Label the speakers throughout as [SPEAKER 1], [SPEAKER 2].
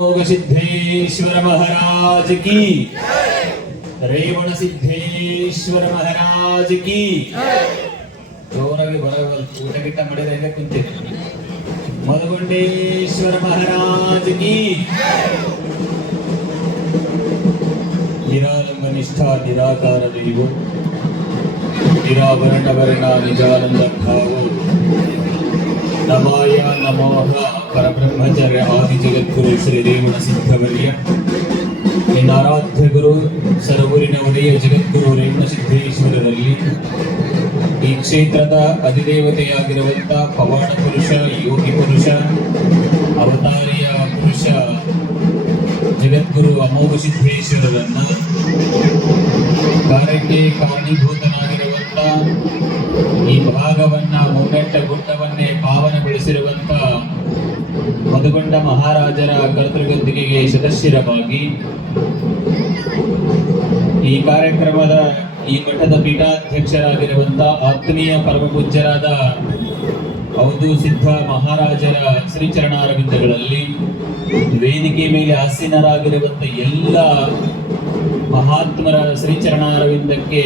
[SPEAKER 1] योग सिद्धेश्वर महाराज की ರೇವಣ ಸಿದ್ದೇಶ್ವರ ಮಹಾರಾಜ್ ಕಿ ಜೋರಾಗಿ ಬರವಲ್ ಊಟ ಗಿಟ್ಟ ಮಾಡಿದ್ರೆ ಹೆಂಗೆ ಕುಂತೀನಿ ಮಧುಗೊಂಡೇಶ್ವರ ಮಹಾರಾಜ್ ಕಿ ನಿರಾಲಂಬ ನಿಷ್ಠಾ ನಿರಾಕಾರ ದೈವ ನಿರಾಭರಣ ವರ್ಣ ನಿಜಾನಂದ ಭಾವ ನಮಾಯ ನಮೋಹ ಪರಬ್ರಹ್ಮಚಾರ್ಯ ಆದಿ ಜಗದ್ಗುರು ಶ್ರೀ ರೇವಣ ಸಿದ್ಧವರ್ಯ. ಆರಾಧ್ಯ ಗುರು ಸರವೂರಿನ ಉದಯ ಜಗದ್ಗುರು ರೇವಣ ಸಿದ್ದೇಶ್ವರರಲ್ಲಿ ಈ ಕ್ಷೇತ್ರದ ಅಧಿದೇವತೆಯಾಗಿರುವಂತ ಪವಾಡ ಪುರುಷ, ಯೋಗಿ ಪುರುಷ, ಅವತಾರಿಯ ಪುರುಷ ಜಗದ್ಗುರು ಅಮೋಘ ಸಿದ್ದೇಶ್ವರರನ್ನ ಕಾರ್ಯಕ್ಕೆ ಕಾರಣೀಭೂತನಾಗಿರುವಂತ ಈ ಭಾಗವನ್ನ ಮುಂಗಟ್ಟ ಗುಡ್ಡವನ್ನೇ ಪಾವನಗೊಳಿಸಿರುವಂತ ಮಧುಗೊಂಡ ಮಹಾರಾಜರ ಕರ್ತೃಗದ್ದಿಗೆಗೆ ಸದಸ್ಯರವಾಗಿ ಈ ಕಾರ್ಯಕ್ರಮದ ಈ ಮಠದ ಪೀಠಾಧ್ಯಕ್ಷರಾಗಿರುವಂತ ಆತ್ಮೀಯ ಪರಮ ಪೂಜ್ಯರಾದ ಹೌದು ಸಿದ್ಧ ಮಹಾರಾಜರ ಶ್ರೀಚರಣಾರವಿಂದಗಳಲ್ಲಿ ವೇದಿಕೆ ಮೇಲೆ ಆಸೀನರಾಗಿರುವಂತ ಎಲ್ಲ ಮಹಾತ್ಮರ ಶ್ರೀಚರಣಾರವಿಂದಕ್ಕೆ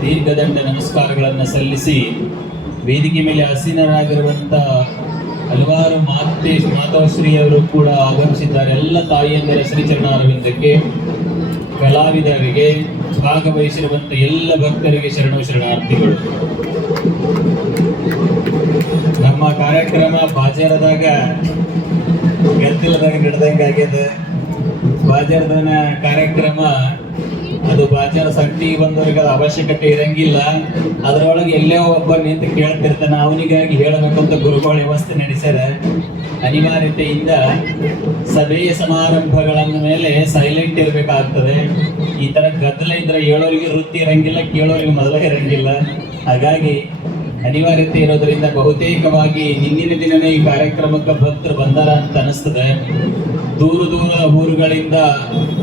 [SPEAKER 1] ದೀರ್ಘದಂಡ ನಮಸ್ಕಾರಗಳನ್ನು ಸಲ್ಲಿಸಿ ವೇದಿಕೆ ಮೇಲೆ ಆಸೀನರಾಗಿರುವಂತ ಹಲವಾರು ಮಾತೆ ಮಾತಾಶ್ರೀಯವರು ಕೂಡ ಆಗಮಿಸಿದ್ದಾರೆ. ಎಲ್ಲ ತಾಯಿಯಂದರ ಶ್ರೀಚರಣಾರವಿಂದಕ್ಕೆ, ಕಲಾವಿದರಿಗೆ, ಭಾಗವಹಿಸಿರುವಂಥ ಎಲ್ಲ ಭಕ್ತರಿಗೆ ಶರಣು ಶರಣಾರ್ಥಿಗಳು. ನಮ್ಮ ಕಾರ್ಯಕ್ರಮ ಬಾಜಾರದಾಗ ಗೆದ್ದಿಲ್ಲದಾಗ ನಡೆದಂಗೆ ಆಗ್ಯದ ಬಾಜಾರದನ ಕಾರ್ಯಕ್ರಮ ಅದು ಬಾಜಾರ ಸಂಟಿ ಬಂದವರಿಗೆ ಅದು ಅವಶ್ಯಕತೆ ಇರಂಗಿಲ್ಲ. ಅದರೊಳಗೆ ಎಲ್ಲೇ ಒಬ್ಬ ನಿಂತು ಕೇಳ್ತಿರ್ತಾನೆ, ಅವನಿಗಾಗಿ ಹೇಳಬೇಕಂತ ಗುರುಗಳ ವ್ಯವಸ್ಥೆ ನಡೆಸ್ಯಾರ. ಅನಿವಾರ್ಯತೆಯಿಂದ ಸಭೆಯ ಸಮಾರಂಭಗಳ ಮೇಲೆ ಸೈಲೆಂಟ್ ಇರಬೇಕಾಗ್ತದೆ. ಈ ತರ ಗದ್ದಲ ಇದ್ರೆ ಹೇಳೋರಿಗೆ ವೃತ್ತಿ ಇರಂಗಿಲ್ಲ, ಕೇಳೋರಿಗೆ ಮೊದಲೇ ಇರಂಗಿಲ್ಲ. ಹಾಗಾಗಿ ಅನಿವಾರ್ಯತೆ ಇರೋದ್ರಿಂದ ಬಹುತೇಕವಾಗಿ ಹಿಂದಿನ ದಿನನೇ ಈ ಕಾರ್ಯಕ್ರಮಕ್ಕೆ ಭಕ್ತರು ಬಂದಾರ ಅಂತ ಅನಿಸ್ತದೆ. ದೂರ ದೂರ ಊರುಗಳಿಂದ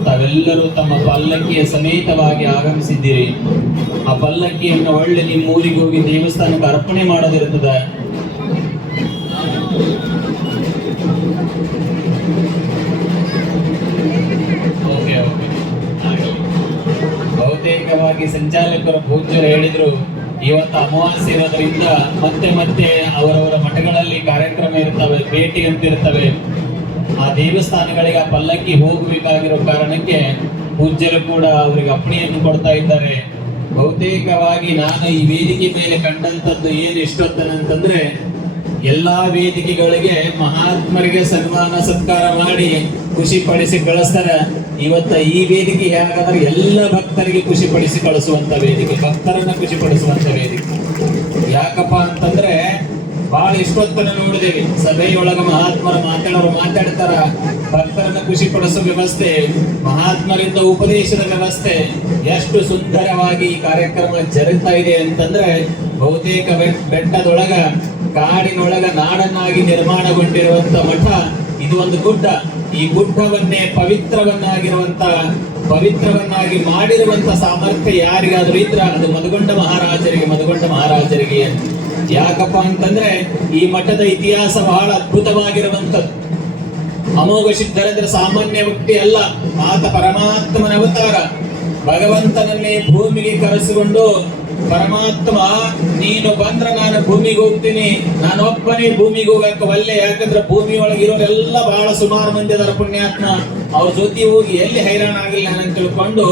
[SPEAKER 1] ತಾವೆಲ್ಲರೂ ತಮ್ಮ ಪಲ್ಲಕ್ಕಿಯ ಸಮೇತವಾಗಿ ಆಗಮಿಸಿದ್ದೀರಿ. ಆ ಪಲ್ಲಕ್ಕಿಯನ್ನು ಒಳ್ಳೆ ನಿಮ್ಮ ಊರಿಗೆ ಹೋಗಿ ದೇವಸ್ಥಾನಕ್ಕೆ ಅರ್ಪಣೆ ಮಾಡೋದಿರ್ತದೆ ಬಹುತೇಕವಾಗಿ ಸಂಚಾಲಕರು ಪೂಜ್ಯರು ಹೇಳಿದ್ರು ಇವತ್ತು ಅಮಾವಾಸ್ಯೆ ಇರೋದ್ರಿಂದ ಮತ್ತೆ ಮತ್ತೆ ಅವರವರ ಮಠಗಳಲ್ಲಿ ಕಾರ್ಯಕ್ರಮ ಇರ್ತವೆ, ಭೇಟಿ ಅಂತ ಇರ್ತವೆ. ಆ ದೇವಸ್ಥಾನಗಳಿಗೆ ಆ ಪಲ್ಲಕ್ಕಿ ಹೋಗಬೇಕಾಗಿರೋ ಕಾರಣಕ್ಕೆ ಪೂಜ್ಯರು ಕೂಡ ಅವರಿಗೆ ಅಪ್ಪಣೆಯನ್ನು ಕೊಡ್ತಾ ಇದ್ದಾರೆ. ಬಹುತೇಕವಾಗಿ ನಾನು ಈ ವೇದಿಕೆ ಮೇಲೆ ಕಂಡಂತದ್ದು ಏನು ಇಷ್ಟೊತ್ತನಂತಂದ್ರೆ ಎಲ್ಲಾ ವೇದಿಕೆಗಳಿಗೆ ಮಹಾತ್ಮರಿಗೆ ಸನ್ಮಾನ, ಸತ್ಕಾರ ಮಾಡಿ ಖುಷಿ ಪಡಿಸಿ ಕಳಿಸ್ತಾರ. ಇವತ್ತ ಈ ವೇದಿಕೆ ಹೇಗಾದ್ರೆ ಎಲ್ಲ ಭಕ್ತರಿಗೆ ಖುಷಿ ಪಡಿಸಿ ಕಳಿಸುವಂತ ವೇದಿಕೆ, ಭಕ್ತರನ್ನ ಖುಷಿ ಪಡಿಸುವಂತ ವೇದಿಕೆ. ಯಾಕಪ್ಪ ಅಂತಂದ್ರೆ ಬಹಳ ಇಷ್ಟೊತ್ತನ ನೋಡಿದೇವಿ. ಸಭೆಯೊಳಗ ಮಹಾತ್ಮರು ಮಾತಾಡೋರು ಮಾತಾಡ್ತಾರ. ಭಕ್ತರನ್ನ ಖುಷಿ ಪಡಿಸೋ ವ್ಯವಸ್ಥೆ, ಮಹಾತ್ಮರಿಂದ ಉಪದೇಶದ ವ್ಯವಸ್ಥೆ ಎಷ್ಟು ಸುಂದರವಾಗಿ ಈ ಕಾರ್ಯಕ್ರಮ ಜರುಗ್ತಾ ಇದೆ ಅಂತಂದ್ರೆ ಬಹುತೇಕ ಬೆಟ್- ಬೆಟ್ಟದೊಳಗ, ಕಾಡಿನೊಳಗ ನಾಡನ್ನಾಗಿ ನಿರ್ಮಾಣಗೊಂಡಿರುವಂತ ಮಠ ಇದು ಒಂದು ಗುಡ್ಡ. ಈ ಗುಡ್ಡವನ್ನೇ ಪವಿತ್ರವನ್ನಾಗಿರುವಂತ, ಪವಿತ್ರವನ್ನಾಗಿ ಮಾಡಿರುವಂತ ಸಾಮರ್ಥ್ಯ ಯಾರಿಗಾದ್ರೂ ಇದ್ರ ಅದು ಮಧುಗೊಂಡ ಮಹಾರಾಜರಿಗೆ ಮಧುಗೊಂಡ ಮಹಾರಾಜರಿಗೆ. ಯಾಕಪ್ಪ ಅಂತಂದ್ರೆ ಈ ಮಠದ ಇತಿಹಾಸ ಬಹಳ ಅದ್ಭುತವಾಗಿರುವಂಥದ್ದು. ಅಮೋಘ ಸಿದ್ಧರಂದ್ರೆ ಸಾಮಾನ್ಯ ವ್ಯಕ್ತಿ ಅಲ್ಲ, ಆತ ಪರಮಾತ್ಮನ ಅವತಾರ. ಭಗವಂತನನ್ನೇ ಭೂಮಿಗೆ ಕರೆಸಿಕೊಂಡು ಪರಮಾತ್ಮ, ನೀನು ಬಂದ್ರೆ ನಾನು ಭೂಮಿಗೆ ಹೋಗ್ತೀನಿ. ನಾನು ಒಬ್ಬನೇ ಭೂಮಿಗೆ ಹೋಗಕ್ಕೆ ಒಲ್ಲೆ. ಯಾಕಂದ್ರೆ ಭೂಮಿ ಇರೋರೆಲ್ಲ ಬಹಳ ಸುಮಾರು ಮಂದಿ ಅದರ ಪುಣ್ಯಾತ್ಮ. ಅವ್ರ ಜೊತೆ ಹೋಗಿ ಎಲ್ಲಿ ಹೈರಾಣ ಆಗಿಲ್ಲ ಅಂತ ತಿಳ್ಕೊಂಡು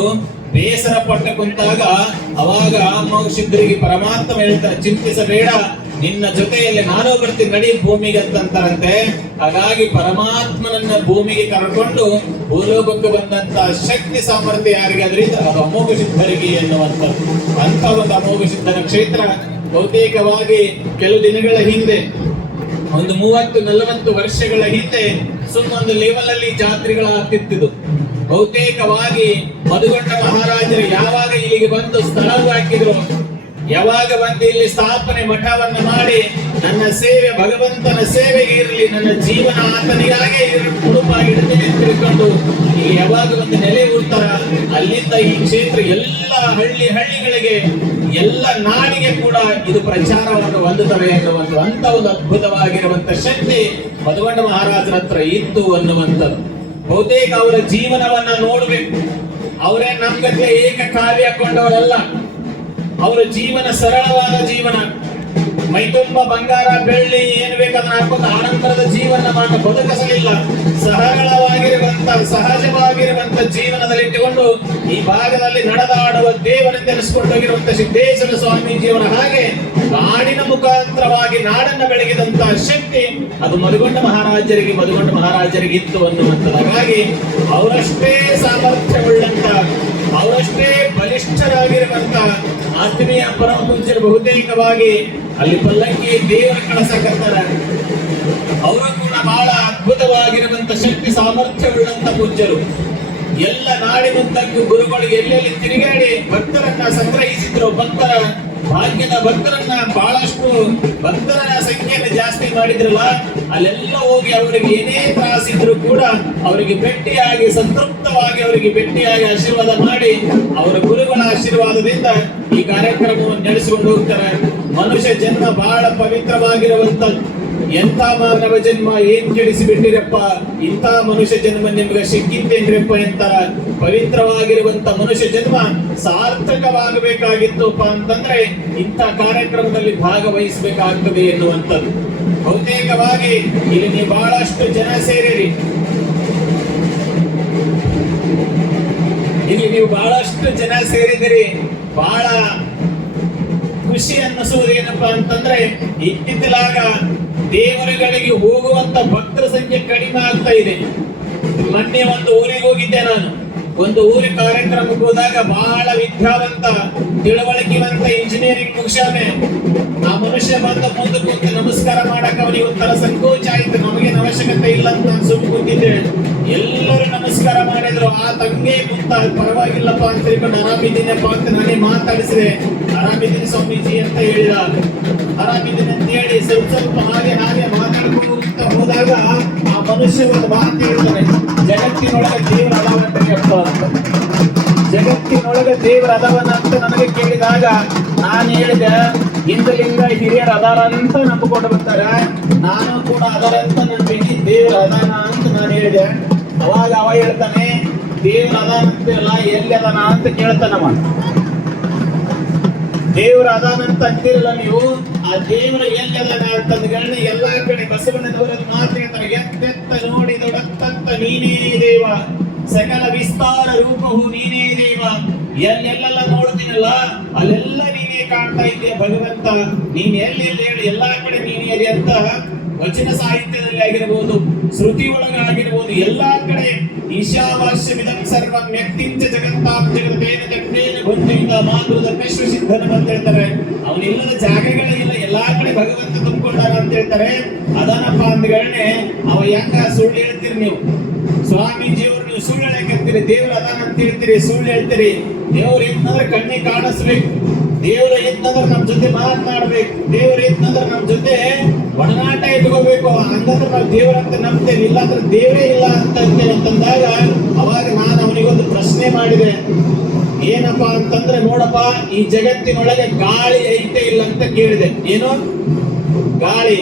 [SPEAKER 1] ಬೇಸರ ಪಟ್ಟ ಕುಂತಾಗ ಅವಾಗ ಮೌಷಿದ್ರಿಗೆ ಪರಮಾತ್ಮ ಹೇಳ್ತಾರೆ, ಚಿಂತಿಸಬೇಡ. ನಿನ್ನ ಜೊತೆಯಲ್ಲಿ ನಾನು ಬರ್ತೀನಿ ನಡಿ ಭೂಮಿಗೆ ಅಂತಂತಾರಂತೆ ಹಾಗಾಗಿ ಪರಮಾತ್ಮನನ್ನ ಭೂಮಿಗೆ ಕರ್ಕೊಂಡು ಭೂಲೋಕಕ್ಕೆ ಬಂದಂತ ಶಕ್ತಿ ಸಾಮರ್ಥ್ಯ ಯಾರಿಗೆ ಇದ್ರೆ ಅದು ಅಮೋಘ ಸಿದ್ಧರಿಗೆ ಎನ್ನುವಂಥದ್ದು. ಅಂತ ಒಂದು ಅಮೋಘ ಸಿದ್ಧನ ಕ್ಷೇತ್ರ ಬಹುತೇಕವಾಗಿ ಕೆಲವು ದಿನಗಳ ಹಿಂದೆ, ಒಂದು ಮೂವತ್ತು, ನಲವತ್ತು ವರ್ಷಗಳ ಹಿಂದೆ ಸುಮ್ಮೊಂದು ಲೆವೆಲ್ ಅಲ್ಲಿ ಜಾತ್ರೆಗಳಾಗ್ತಿತ್ತು ಬಹುತೇಕವಾಗಿ ಮಧುಗೊಂಡ ಮಹಾರಾಜರು ಯಾವಾಗ ಇಲ್ಲಿಗೆ ಬಂದು ಸ್ಥಳವಾಗಿದ್ರು ಯಾವಾಗ ಬಂದು ಇಲ್ಲಿ ಸ್ಥಾಪನೆ ಮಠವನ್ನು ಮಾಡಿ ನನ್ನ ಸೇವೆ ಭಗವಂತನ ಸೇವೆಗೆ ಇರಲಿ, ನನ್ನ ಜೀವನ ಆತನಿಗಾಗೆ ಅಂತ ತಿಳ್ಕೊಂಡು ಇಲ್ಲಿ ಯಾವಾಗ ಒಂದು ನೆಲೆ ಉಳ್ತಾರ ಅಲ್ಲಿಂದ ಈ ಕ್ಷೇತ್ರ ಎಲ್ಲ ಹಳ್ಳಿ ಹಳ್ಳಿಗಳಿಗೆ, ಎಲ್ಲ ನಾಡಿಗೆ ಕೂಡ ಇದು ಪ್ರಚಾರವನ್ನು ಹೊಂದುತ್ತವೆ ಅಂತ ಒಂದು ಅದ್ಭುತವಾಗಿರುವಂತ ಶಕ್ತಿ ಮಧುವಣ್ಣ ಮಹಾರಾಜರ ಹತ್ರ ಇತ್ತು ಅನ್ನುವಂಥದ್ದು. ಬಹುತೇಕ ಅವರ ಜೀವನವನ್ನ ನೋಡಬೇಕು. ಅವರೇ ನಮ್ಗತ್ತೆ ಏಕ ಕಾರ್ಯ ಕೊಂಡವರಲ್ಲ. ಅವರ ಜೀವನ ಸರಳವಾದ ಜೀವನ. ಮೈತುಂಬ, ಬಂಗಾರ, ಬೆಳ್ಳಿ, ಏನು ಬೇಕಾದ್ರೆ ಹಾಕೊಂಡು ಆನಂತರದ ಜೀವನ ಮಾಡ ಬದುಕಿಸಲಿಲ್ಲ. ಸರಳವಾಗಿರುವಂತ ಸಹಜವಾಗಿರುವಂತ ಜೀವನದಲ್ಲಿಟ್ಟುಕೊಂಡು ಈ ಭಾಗದಲ್ಲಿ ನಡೆದಾಡುವ ದೇವನೆಂದೆನಿಸಿಕೊಂಡೋಗಿರುವಂತ ಸಿದ್ದೇಶ್ವರ ಸ್ವಾಮೀಜಿಯವರ ಹಾಗೆ ನಾಡಿನ ಮುಖಾಂತರವಾಗಿ ನಾಡನ್ನ ಬೆಳಗಿದಂತ ಶಕ್ತಿ ಅದು ಮಧುಗೊಂಡ ಮಹಾರಾಜರಿಗೆ ಮಧುಗೊಂಡ ಮಹಾರಾಜರಿಗೆ ಇತ್ತು ಹಾಗಾಗಿ ಅವರಷ್ಟೇ ಸಾಮರ್ಥ್ಯವುಳ್ಳಂತ, ಅವರಷ್ಟೇ ಬಲಿಷ್ಠರಾಗಿರುವಂತ ಆತ್ಮೀಯ ಪರಮ ಪೂಜ್ಯರು ಬಹುತೇಕವಾಗಿ ಅಲ್ಲಿ ಪಲ್ಲಕ್ಕಿ ದೇವರ ಕಳಸ ಕರ್ತಾರೆ ಅವರು ಕೂಡ ಬಹಳ ಅದ್ಭುತವಾಗಿರುವಂತ ಶಕ್ತಿ ಸಾಮರ್ಥ್ಯವುಳ್ಳಂತ ಪೂಜ್ಯರು. ಎಲ್ಲ ನಾಡಿನುದ್ದಕ್ಕೂ ಗುರುಗಳು ಎಲ್ಲೆಲ್ಲಿ ತಿರುಗಾಡಿ ಭಕ್ತರನ್ನ ಸಂಗ್ರಹಿಸಿದ್ರು, ಭಕ್ತರ ಭಾಗ್ಯದ ಭಕ್ತರನ್ನ ಬಹಳಷ್ಟು ಭಕ್ತರ ಸಂಖ್ಯೆಯನ್ನು ಜಾಸ್ತಿ ಮಾಡಿದ್ರಲ್ಲ, ಅಲ್ಲೆಲ್ಲ ಹೋಗಿ ಅವರಿಗೆ ಏನೇ ತ್ರಾಸಿದ್ರು ಕೂಡ ಅವರಿಗೆ ಭೇಟಿಯಾಗಿ, ಸಂತೃಪ್ತವಾಗಿ ಅವರಿಗೆ ಭೇಟಿಯಾಗಿ ಆಶೀರ್ವಾದ ಮಾಡಿ, ಅವರ ಗುರುಗಳ ಆಶೀರ್ವಾದದಿಂದ ಈ ಕಾರ್ಯಕ್ರಮವನ್ನು ನಡೆಸಿಕೊಂಡು ಹೋಗ್ತಾರೆ ಮನುಷ್ಯ ಜನ್ಮ ಬಹಳ ಪವಿತ್ರವಾಗಿರುವಂತ ಎಂತ ಮಾನವ ಜನ್ಮ ಏನ್ ಕೆಡಿಸಿ ಬಿಟ್ಟಿರಪ್ಪ ಇಂಥ ಮನುಷ್ಯ ಜನ್ಮ ನಿಮ್ಗೆ ಸಿಕ್ಕಿತ್ತೇನ್ರಿಪ್ಪ ಎಂತ ಪವಿತ್ರವಾಗಿರುವಂತ ಮನುಷ್ಯ ಜನ್ಮ ಸಾರ್ಥಕವಾಗಬೇಕಾಗಿತ್ತು ಅಂತಂದ್ರೆ ಇಂತ ಕಾರ್ಯಕ್ರಮದಲ್ಲಿ ಭಾಗವಹಿಸಬೇಕಾಗ್ತದೆ ಎನ್ನುವಂಥದ್ದು. ಬಹುತೇಕವಾಗಿ ಇಲ್ಲಿ ಬಹಳಷ್ಟು ಜನ ಸೇರಿರಿ. ಇಲ್ಲಿ ನೀವು ಬಹಳಷ್ಟು ಜನ ಸೇರಿದಿರಿ ಬಹಳ ಖುಷಿ ಅನ್ನಿಸುವುದು ಏನಪ್ಪಾ ಅಂತಂದ್ರೆ ಇತ್ತಿತ್ತಲಾಗ ದೇವರುಗಳಿಗೆ ಹೋಗುವಂತ ಭಕ್ತರ ಸಂಖ್ಯೆ ಕಡಿಮೆ ಆಗ್ತಾ ಇದೆ. ಮೊನ್ನೆ ಒಂದು ಊರಿಗೆ ಹೋಗಿದ್ದೆ ನಾನು. ಒಂದು ಊರಿ ಕಾರ್ಯಕ್ರಮಕ್ಕೆ ಹೋದಾಗ ಬಹಳ ವಿದ್ಯಾವಂತ, ತಿಳುವಳಿಕೆವಂತ ಇಂಜಿನಿಯರಿಂಗ್ ಮುಗಿಸಾನೆ ಆ ಮನುಷ್ಯ ಬಂದ ಮುಂದೆ ಕೂತು ನಮಸ್ಕಾರ ಮಾಡಕ್ ಅವನಿಗೆ ಒಂಥರ ಸಂಕೋಚ ಆಯ್ತು. ನಮಗೇನು ಅವಶ್ಯಕತೆ ಇಲ್ಲ ಅಂತ ನಾನು ಸುಮ್ಮನೆ ಕೂತಿದ್ದೆ. ಎಲ್ಲರೂ ನಮಸ್ಕಾರ ಮಾಡಿದ್ರು. ಆ ತಂಗೆ ಕೂತ, ಪರವಾಗಿಲ್ಲಪ್ಪ ಅಂತ ತಿಳ್ಕೊಂಡು ಆರಾಮಿದ್ದೀನಪ್ಪ ಅಂತ ನಾನೇ ಮಾತಾಡಿಸಿದೆ. ಆರಾಮಿದ್ದೀನಿ ಸ್ವಾಮೀಜಿ, ಅಂತ ಹೇಳಿದ. ಆರಾಮಿದ್ದೀನಿ ಅಂತ ಹೇಳಿ ಸ್ವಲ್ಪ ಸ್ವಲ್ಪ ಹಾಗೆ ಹಾಗೆ ಮಾತಾಡ್ಕೊಂತ ಹೋದಾಗ ಆ ಮನುಷ್ಯ ಒಂದು ಮಾತು ಹೇಳ್ತಾನೆ ಜಗತ್ತಿನೊಳಗೆ ದೇವರ ಅದಾವಂತ ಅಂತ ಜಗತ್ತಿನೊಳಗೆ ದೇವರ ಅದಾವನ ಅಂತ ನನಗೆ ಕೇಳಿದಾಗ ನಾನು ಹೇಳಿದೆ ಹಿಂದಲಿಂಗ ಹಿರಿಯರ ಅದಾರ ಅಂತ ನಂಬಿಕೊಂಡು ಬರ್ತಾರೆ. ನಾನು ಕೂಡ ಅದರ ಅಂತ ನಂಬಿಕೆ, ದೇವರ ಅದಾನ ಅಂತ ನಾನು ಹೇಳಿದೆ. ಅವಾಗ ಅವ ಹೇಳ್ತಾನೆ, ದೇವ್ರ ಅದಾನ ಅಂತಿರಲ್ಲ ಎಲ್ಲಿ ಅದಾನ ಅಂತ ಕೇಳ್ತಾನವ. ದೇವ್ರ ಅದಾನಂತ ಅಂತಿರಲ್ಲ ನೀವು? ಆ ದೇವರು ಎಲ್ಲೆಲ್ಲ ಅಂತಂದ್ಗಳನ್ನ ಎಲ್ಲಾ ಕಡೆ ಬಸವಣ್ಣನವರನ್ನು ಮಾತ್ರ ಎತ್ತೆತ್ತ ನೋಡಿದೊಡತ್ತಂತ ನೀನೇ ದೇವ. ಸಕಲ ವಿಸ್ತಾರ ರೂಪವು ನೀನೇ ದೇವ. ಎಲ್ಲೆಲ್ಲೆಲ್ಲ ನೋಡ್ತೀನಲ್ಲ, ಅಲ್ಲೆಲ್ಲ ನೀನೇ ಕಾಣ್ತಾ ಇದ್ದೀಯ ಭಗವಂತ. ನೀನ್ ಎಲ್ಲೆಲ್ಲಿ ಹೇಳಿ, ಎಲ್ಲಾ ಕಡೆ ನೀನೇ ಅಂತ ವಚನ ಸಾಹಿತ್ಯದಲ್ಲಿ ಆಗಿರ್ಬೋದು, ಶ್ರುತಿ ಒಳಗಾಗಿರ್ಬೋದು ಎಲ್ಲಾ ಕಡೆ ಈಶಾವಾಸ್ಯಮಿದಂ ಸರ್ವಂ ವ್ಯಕ್ತಿಂಚ ಜಗತ್ತಾಂ ಜಗತ್ತೇನ ಜಗತ್ತೇನ ಗೊತ್ತಿಂದ ಮಾತೃದ ವಿಶ್ವ ಸಿದ್ಧನ ಅಂತ ಹೇಳ್ತಾರೆ. ಅವನಿಲ್ಲದ ಜಾಗಗಳಿಲ್ಲ ಎಲ್ಲಾ ಕಡೆ ಭಗವಂತ ತುಂಬಿಕೊಂಡಾಗ ಅಂತ ಹೇಳ್ತಾರೆ. ಅದನಪ್ಪ ಅಂದ್ಗಳನ್ನೇ ಅವ ಯಾಕ ಸುಳ್ಳು ಹೇಳ್ತೀರಿ ನೀವು? ಸ್ವಾಮೀಜಿಯವರು ನೀವು ಸುಳ್ಳು ಹೇಳಕತ್ತೀರಿ, ದೇವ್ರ ಅದಾನ ಅಂತ ಹೇಳ್ತೀರಿ, ಸುಳ್ಳು ಹೇಳ್ತೀರಿ. ದೇವ್ರ ಇತ್ತಂದ್ರೆ ಕಣ್ಣಿ ಕಾಣಿಸ್ಬೇಕು ದೇವ್ರ ಇತ್ತಂದ್ರೆ ನಮ್ ಜೊತೆ ಮಾತನಾಡ್ಬೇಕು. ದೇವ್ರ ಇತ್ತಂದ್ರೆ ನಮ್ ಜೊತೆ ಒಡನಾಟ ಇಟ್ಕೋಬೇಕು ಹಂಗಂದ್ರೆ ನಾವು ದೇವರಂತ ನಂಬ್ತೇವೆ. ಇಲ್ಲಾಂದ್ರೆ ದೇವರೇ ಇಲ್ಲ ಅಂತ ಅಂತಂದಾಗ, ಅವಾಗ ನಾನು ಅವನಿಗೊಂದು ಪ್ರಶ್ನೆ ಮಾಡಿದೆ. ಏನಪ್ಪಾ ಅಂತಂದ್ರೆ, ನೋಡಪ್ಪ, ಈ ಜಗತ್ತಿನೊಳಗೆ ಗಾಳಿ ಐತೆ ಇಲ್ಲ ಅಂತ ಕೇಳಿದೆ. ಏನು? ಗಾಳಿ.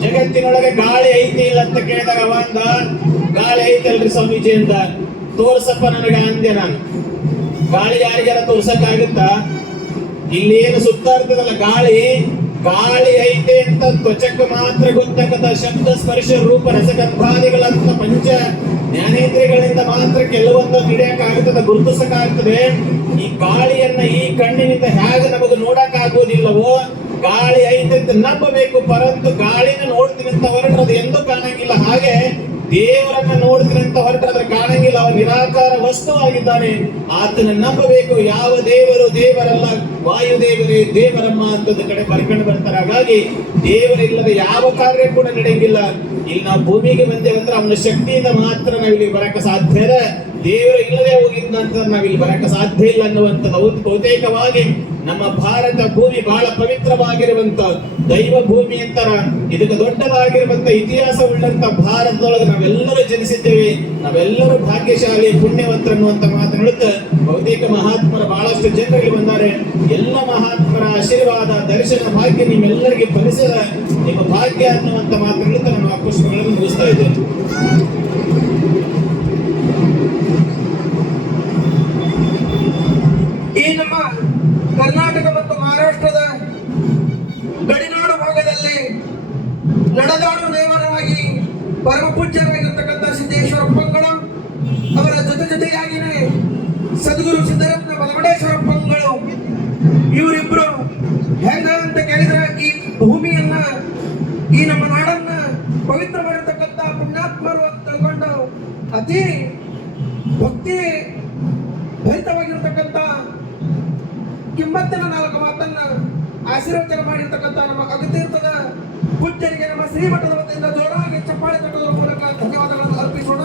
[SPEAKER 1] ಜಗತ್ತಿನೊಳಗೆ ಗಾಳಿ ಐತೆ ಇಲ್ಲ ಅಂತ ಕೇಳಿದಾಗ ಅವ ಅಂದ ಗಾಳಿ ಐತಲ್ರಿ ಸ್ವಾಮೀಜಿ ಅಂತ ತೋರ್ಸಪ್ಪ ನನಗೆ ಅಂದೆ ನಾನು. ಗಾಳಿ ಯಾರಿಗಾರ ತೋರ್ಸಕ್ಕಾಗುತ್ತಾ? ಇಲ್ಲಿ ಏನು ಸುತ್ತಾಡ್ತದಲ್ಲ ಗಾಳಿ? ಗಾಳಿ ಐತೆ ಅಂತ ತ್ವಚಕ್ಕೆ ಮಾತ್ರ ಗೊತ್ತಾಗದ ಶಬ್ದ ಸ್ಪರ್ಶ ರೂಪ ರಸಗಂಧಾದಿಗಳಂತ ಪಂಚ ಜ್ಞಾನೇಂದ್ರಿಯಗಳಿಂದ ಮಾತ್ರ ಕೆಲವೊಂದು ಹಿಡಿಯಕ್ಕಾಗ್ತದೆ ಗುರುತಿಸಕ್ಕಾಗ್ತದೆ ಈ ಗಾಳಿಯನ್ನ ಈ ಕಣ್ಣಿನಿಂದ ಹೇಗೆ ನಮಗೆ ನೋಡಕ್ ಆಗೋದಿಲ್ಲವೋ ಗಾಳಿ ಐತೆ ಅಂತ ನಂಬಬೇಕು, ಪರಂತು ಗಾಳಿನ ನೋಡ್ತೀನಿ ಅಂತ ಹೊರಟ್ರೆ ಎಂದೂ ಕಾಣಂಗಿಲ್ಲ. ಹಾಗೆ ದೇವರನ್ನ ನೋಡಿದ್ರೆ ಅಂತ ಹೊರಟಾದ್ರೆ ಕಾಣಂಗಿಲ್ಲ. ಅವನ ನಿರಾಕಾರ ವಸ್ತುವಾಗಿದ್ದಾನೆ. ಆತನ ನಂಬಬೇಕು. ಯಾವ ದೇವರು ದೇವರಲ್ಲ? ವಾಯುದೇವರೇ ದೇವರಮ್ಮ ಅಂತದ ಕಡೆ ಬರ್ಕೊಂಡು ಬರ್ತಾರೆ. ಹಾಗಾಗಿ ದೇವರಿಲ್ಲದ ಯಾವ ಕಾರ್ಯ ಕೂಡ ನಡೆಯಂಗಿಲ್ಲ. ಇಲ್ಲಿ ನಾವು ಭೂಮಿಗೆ ಬಂದೇವೆ ಅಂದ್ರೆ ಅವನ ಶಕ್ತಿಯಿಂದ ಮಾತ್ರ ನಾವು ಇಲ್ಲಿ ಬರಕ ಸಾಧ್ಯ ದೇವರು ಇಲ್ಲದೆ ಹೋಗಿದ್ದ ನಂತರ ನಾವಿಲ್ಲಿ ಬರಕ ಸಾಧ್ಯ ಇಲ್ಲ ಅನ್ನುವಂಥದ್ದು ಬಹುತೇಕವಾಗಿ ನಮ್ಮ ಭಾರತ ಭೂಮಿ ಬಹಳ ಪವಿತ್ರವಾಗಿರುವಂತ ದೈವ ಭೂಮಿ ಅಂತಾರ, ಇದಕ್ಕೆ ದೊಡ್ಡದಾಗಿರುವಂತ ಇತಿಹಾಸ ಉಳ್ಳಂತ ಭಾರತದೊಳಗೆ ನಾವೆಲ್ಲರೂ ಜನಿಸಿದ್ದೇವೆ. ನಾವೆಲ್ಲರೂ ಭಾಗ್ಯಶಾಲಿ, ಪುಣ್ಯವಂತರು ಅನ್ನುವಂತ ಮಾತನಾಡುತ್ತ ಬಹುತೇಕ ಮಹಾತ್ಮರ ಬಹಳಷ್ಟು ಜನರಿಗೆ ಬಂದಾರೆ. ಎಲ್ಲ ಮಹಾತ್ಮರ ಆಶೀರ್ವಾದ, ದರ್ಶನ, ಭಾಗ್ಯ ನಿಮ್ಮೆಲ್ಲರಿಗೆ ಫಲಿಸದ ನಿಮ್ಮ ಭಾಗ್ಯ ಅನ್ನುವಂತ ಮಾತನ್ನು ಹೇಳುತ್ತಾ ನಮ್ಮ ಪುಷ್ಪಗಳನ್ನು ಮುಗಿಸ್ತಾ ಇದ್ದೇನೆ.
[SPEAKER 2] ಕರ್ನಾಟಕ ಮತ್ತು ಮಹಾರಾಷ್ಟ್ರದ ಗಡಿನಾಡು ಭಾಗದಲ್ಲಿ ನಡೆದಾಡು ದೇವರಾಗಿ ಪರಮಪೂಜ್ಯರಾಗಿರ್ತಕ್ಕಂತ ಸಿದ್ದೇಶ್ವರ ಪಂಗಳ ಅವರ ಜೊತೆ ಜೊತೆಯಾಗಿನೇ ಸದ್ಗುರು ಸಿದ್ದರತ್ನ ಬಸವಡೇಶ್ವರಪ್ಪಂಗಳು ಇವರಿಬ್ರು ಹೆಂಗ ಅಂತ ಕೇಳಿದ್ರೆ ಈ ಭೂಮಿಯನ್ನ, ಈ ನಮ್ಮ ನಾಡನ್ನ ಪವಿತ್ರ ಮಾಡಿರ್ತಕ್ಕಂಥ ಪುಣ್ಯಾತ್ಮರು ಅಂತ ತಿಳ್ಕೊಂಡು ಅತಿ ಭಕ್ತಿ ಭರಿತವಾಗಿರ್ತಕ್ಕಂಥ ಕಿಮ್ಮತ್ತಿನ ನಾಲ್ಕು ಮಾತನ್ನ ಆಶೀರ್ವಚನ ಮಾಡಿರ್ತಕ್ಕಂಥ ನಮ್ಮ ಅಗತ್ಯರ್ಥದ ಪೂಜ್ಯರಿಗೆ ನಮ್ಮ ಶ್ರೀಮಠದ ವತಿಯಿಂದ ಜೋರಾಗಿ ಚಪ್ಪಾಳೆ ತಟ್ಟುವ ಮೂಲಕ ಧನ್ಯವಾದಗಳನ್ನು ಅರ್ಪಿಸೋಣ.